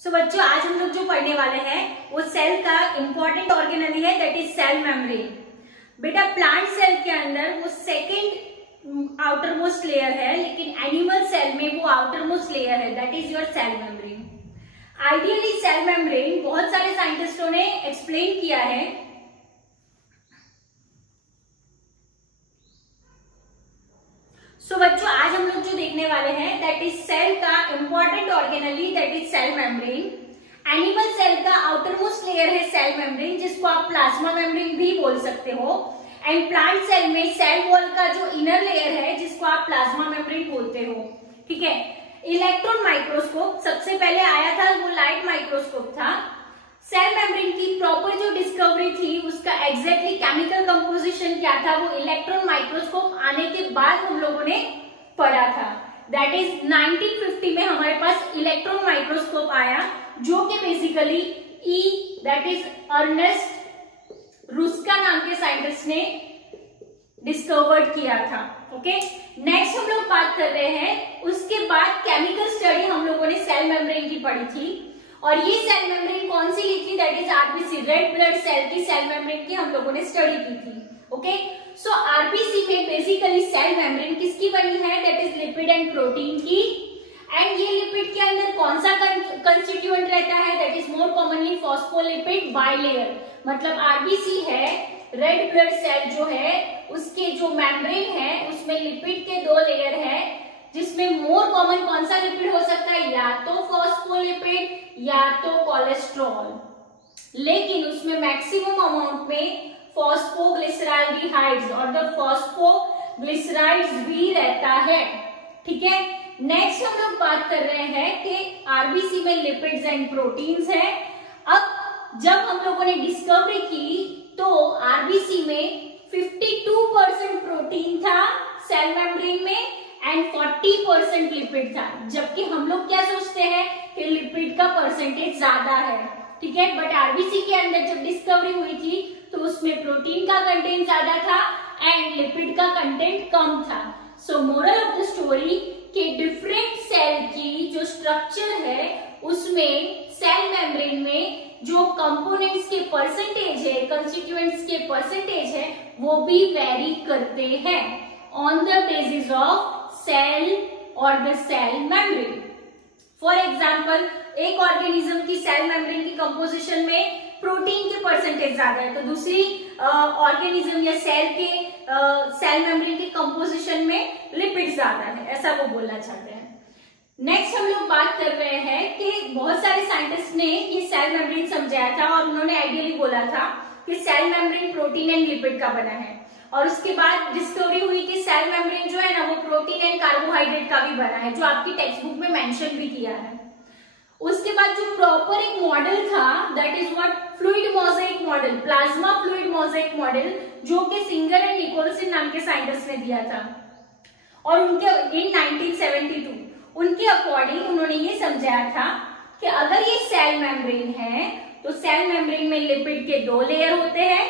सो बच्चों आज हम लोग जो पढ़ने वाले हैं वो सेल का इंपॉर्टेंट ऑर्गेनेली है, दैट इज सेल मेम्ब्रेन। बेटा प्लांट सेल के अंदर वो सेकेंड आउटर मोस्ट लेयर है, लेकिन एनिमल सेल में वो आउटर मोस्ट लेयर है, that is your cell membrane. Ideally cell membrane बहुत सारे साइंटिस्टों ने एक्सप्लेन किया है। सो बच्चों आज हम लोग जो देखने वाले हैं दैट इज सेल का important organelle, that is cell membrane. Animal cell का आउटर मोस्ट लेयर है सेल मेम्ब्रेन, जिसको आप प्लाज्मा मेम्ब्रेन भी बोल सकते हो। एंड प्लांट सेल में सेल वॉल का जो इनर लेयर है जिसको आप प्लाज्मा मेम्ब्रेन बोलते हो। ठीक है, इलेक्ट्रॉन माइक्रोस्कोप सबसे पहले आया था, वो लाइट माइक्रोस्कोप था। सेल मेम्ब्रेन की प्रॉपर जो डिस्कवरी थी उसका एग्जैक्टली केमिकल कंपोजिशन क्या था वो इलेक्ट्रॉन माइक्रोस्कोप आने के बाद हम लोगों ने पढ़ा था। दैट इज 1950 में हमारे पास इलेक्ट्रॉन माइक्रोस्कोप आया, जो कि बेसिकली दैट इज अर्नेस्ट रुस्का नाम के साइंटिस्ट ने डिस्कवर्ड किया था। ओके, नेक्स्ट हम लोग बात कर रहे हैं, उसके बाद केमिकल स्टडी हम लोगों ने सेल मेम्ब्रेन की पढ़ी थी। और ये सेल मेम्ब्रेन कौन सी ली थी, that is RBC, red blood cell की सेल मेम्ब्रेन की हम लोगों ने स्टडी की थी। ओके, सो आरबीसी में बेसिकली सेल मेम्ब्रेन किसकी बनी है, that is lipid and protein की। एंड ये लिपिड के अंदर कौन सा कंस्टिट्यूएंट रहता है, that is more commonly phospholipid bilayer. मतलब आरबीसी है, रेड ब्लड सेल जो है उसके जो मेम्ब्रेन है उसमें लिपिड के दो लेयर है, जिसमें मोर कॉमन कौन सा लिपिड हो सकता है, या तो फॉस्फोलिपिड या तो कोलेस्ट्रॉल। लेकिन उसमें मैक्सिमम अमाउंट में फॉस्फोग्लिसराल्डिहाइड्स और द फॉस्फोग्लिसराइड्स भी रहता है। ठीक है, नेक्स्ट हम लोग बात कर रहे हैं कि आरबीसी में लिपिड्स एंड प्रोटीन्स है। अब जब हम लोगों ने डिस्कवरी की तो आरबीसी में 52% प्रोटीन था सेल मेम्ब्रेन में एंड 40% लिपिड था, जबकि हम लोग क्या सोचते हैं कि लिपिड का परसेंटेज ज्यादा है। ठीक है, बट आरबीसी के अंदर जब डिस्कवरी हुई थी तो उसमें प्रोटीन का कंटेंट ज्यादा था एंड लिपिड का कंटेंट कम था। सो मोरल ऑफ द स्टोरी कि डिफरेंट सेल की जो स्ट्रक्चर है उसमें सेल मेम्ब्रेन में जो कंपोनेंट्स के परसेंटेज है, कंस्टिट्यूएंट्स के परसेंटेज है, वो भी वेरी करते हैं on the basis of cell और the cell membrane. For example, एक ऑर्गेनिज्म की सेल मेम्ब्रेन की कंपोजिशन में प्रोटीन के परसेंटेज ज्यादा है, तो दूसरी ऑर्गेनिज्म या सेल के सेल मेम्ब्रेन की कंपोजिशन में लिपिड ज्यादा है, ऐसा वो बोलना चाहते हैं। नेक्स्ट हम लोग बात कर रहे हैं कि बहुत सारे साइंटिस्ट ने ये सेल मेम्ब्रेन समझाया था और उन्होंने आइडियली बोला था कि cell membrane protein and lipid का बना है। और उसके बाद डिस्कवरी हुई कि सेल मेम्ब्रेन जो है ना वो प्रोटीन एंड कार्बोहाइड्रेट का भी बना है, जो आपकी टेक्स्ट बुक में मेंशन भी किया है। उसके बाद जो प्रॉपर एक मॉडल था that is what fluid mosaic model, plasma fluid mosaic model, जो कि सिंगर एंड निकोलसन नाम के साइंटिस्ट ने दिया था। और उनके इन 1972 उनके अकॉर्डिंग उन्होंने ये समझाया था कि अगर ये सेल मेम्ब्रेन है तो सेल मेम्ब्रेन में लिपिड के दो लेयर होते हैं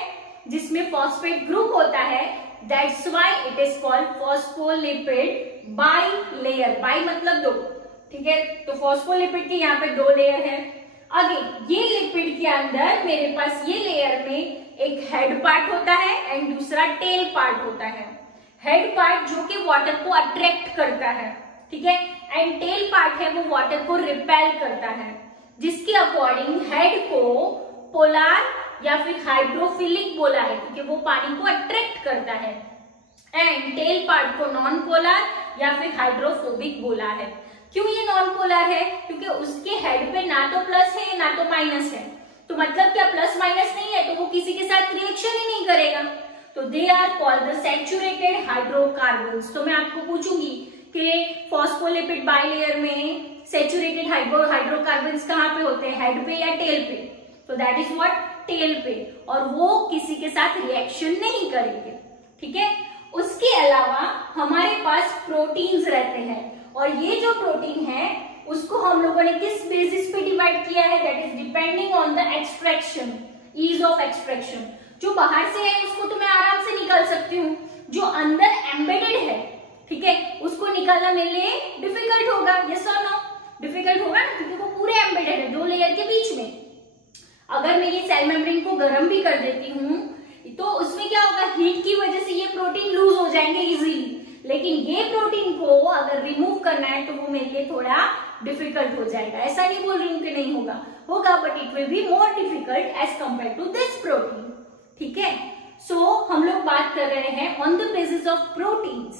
जिसमें फॉस्फेट ग्रुप होता है, that's why it is called phospholipid bilayer. By मतलब दो, ठीक है, तो फॉस्फोलिपिड के यहाँ पे दो लेयर है। अगेन ये लिपिड के अंदर मेरे पास ये लेयर में एक हेड पार्ट होता है एंड दूसरा टेल पार्ट होता है। हेड पार्ट जो कि वाटर को अट्रैक्ट करता है, ठीक है, एंड टेल पार्ट है वो वाटर को रिपेल करता है, जिसके अकॉर्डिंग हेड को पोलर या फिर हाइड्रोफिलिक बोला है क्योंकि वो पानी को अट्रैक्ट करता है, एंड टेल पार्ट को नॉन पोलर या फिर हाइड्रोफोबिक बोला है। क्यों ये नॉन पोलर है, क्योंकि उसके हेड पे ना तो प्लस है ना तो माइनस है, तो मतलब क्या प्लस माइनस नहीं है तो वो किसी के साथ रिएक्शन ही नहीं करेगा, तो they are called the saturated hydrocarbons. तो मैं आपको पूछूंगी कि फॉस्फोलिपिड बाइलेयर में सैचुरेटेड हाइड्रोकार्बन्स कहाँ पे होते हैं, हेड पे या टेल पे, तो दैट इज व्हाट टेल पे, और वो किसी के साथ रिएक्शन नहीं करेंगे। ठीक है, उसके अलावा हमारे पास प्रोटीन्स रहते हैं और ये जो प्रोटीन है उसको हम लोगों ने किस बेसिस पे डिवाइड किया है, that is depending on the extraction, ease of extraction. जो बाहर से है उसको तो मैं आराम से निकाल सकती हूँ, जो अंदर एम्बेडेड है, ठीक है, उसको निकालना मेरे लिए डिफिकल्ट होगा, यस और नो, डिफिकल्ट होगा ना, क्योंकि वो पूरे एम्बेडेड है, जो लेयर के बीच में। अगर मैं ये सेल मेम्ब्रेन को गर्म भी कर देती हूँ तो उसमें क्या होगा, हीट की वजह से ये प्रोटीन लूज हो जाएंगे इजीली, लेकिन ये प्रोटीन को अगर रिमूव करना है तो वो मेरे लिए थोड़ा डिफिकल्ट हो जाएगा। ऐसा नहीं बोल रही हूँ कि नहीं होगा, होगा, but it will be more difficult as compare to this protein. ठीक है, सो हम लोग बात कर रहे हैं on the basis of proteins.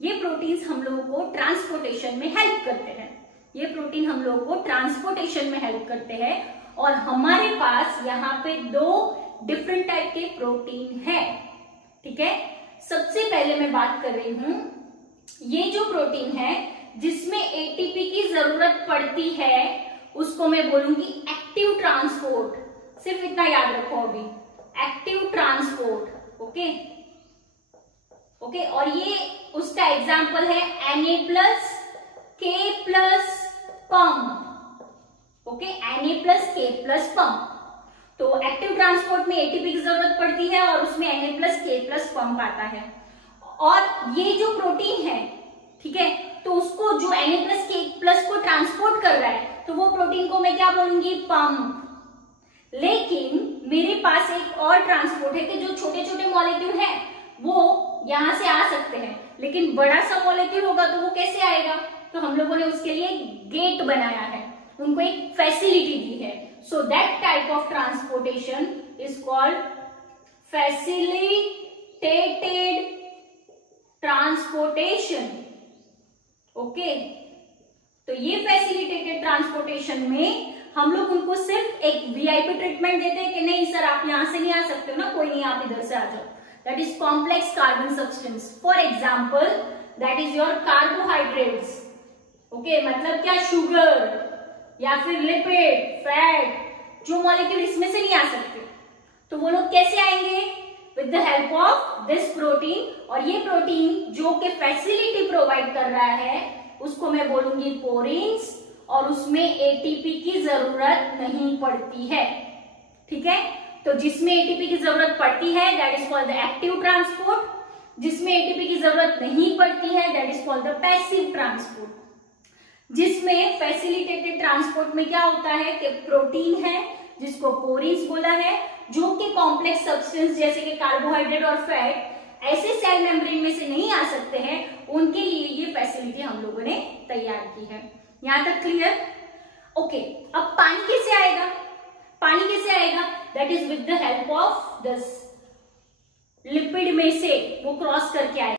ये प्रोटीन्स हम लोगों को ट्रांसपोर्टेशन में हेल्प करते हैं, ये प्रोटीन हम लोगों को ट्रांसपोर्टेशन में हेल्प करते हैं। और हमारे पास यहाँ पे दो डिफरेंट टाइप के प्रोटीन है। ठीक है, सबसे पहले मैं बात कर रही हूं, ये जो प्रोटीन है जिसमें एटीपी की जरूरत पड़ती है उसको मैं बोलूंगी एक्टिव ट्रांसपोर्ट। सिर्फ इतना याद रखो अभी, एक्टिव ट्रांसपोर्ट। ओके ओके, और ये उसका एग्जाम्पल है Na+K+ pump. Okay, Na+K+ pump. तो एक्टिव ट्रांसपोर्ट में एटीपी की जरूरत पड़ती है और उसमें Na+K+ पंप आता है। और ये जो प्रोटीन है, ठीक है, तो उसको जो Na+K+ को ट्रांसपोर्ट कर रहा है तो वो प्रोटीन को मैं क्या बोलूंगी, पंप। लेकिन मेरे पास एक और ट्रांसपोर्ट है कि जो छोटे छोटे मॉलिक्यूल है वो यहां से आ सकते हैं, लेकिन बड़ा सा मॉलिक्यूल होगा तो वो कैसे आएगा, तो हम लोगों ने उसके लिए गेट बनाया है, उनको एक फैसिलिटी दी है। So that type of transportation is called facilitated transportation. Okay? तो ये facilitated transportation में हम लोग उनको सिर्फ एक VIP ट्रीटमेंट देते हैं कि नहीं सर आप यहां से नहीं आ सकते हो ना, कोई नहीं, आप इधर से आ जाओ। That is complex carbon substance. For example, that is your carbohydrates. Okay? मतलब क्या, शुगर या फिर लिपिड, फैट, जो मॉलिक्यूल इसमें से नहीं आ सकते, तो वो लोग कैसे आएंगे, with the help of this protein. और ये प्रोटीन जो कि फैसिलिटी प्रोवाइड कर रहा है उसको मैं बोलूंगी पोरीन्स, और उसमें एटीपी की जरूरत नहीं पड़ती है। ठीक है, तो जिसमें एटीपी की जरूरत पड़ती है that is called the active transport, जिसमें एटीपी की जरूरत नहीं पड़ती है that is called the passive transport. जिसमें फैसिलिटेटेड ट्रांसपोर्ट में क्या होता है कि प्रोटीन है जिसको पोरीन्स बोला है, जो कि कॉम्प्लेक्स सब्सटेंस जैसे कि कार्बोहाइड्रेट और फैट ऐसे सेल मेम्ब्रेन में से नहीं आ सकते हैं, उनके लिए ये फैसिलिटी हम लोगों ने तैयार की है। यहां तक क्लियर? ओके, अब पानी कैसे आएगा, पानी कैसे आएगा, that is with the help of this lipid में से वो क्रॉस करके आएगा।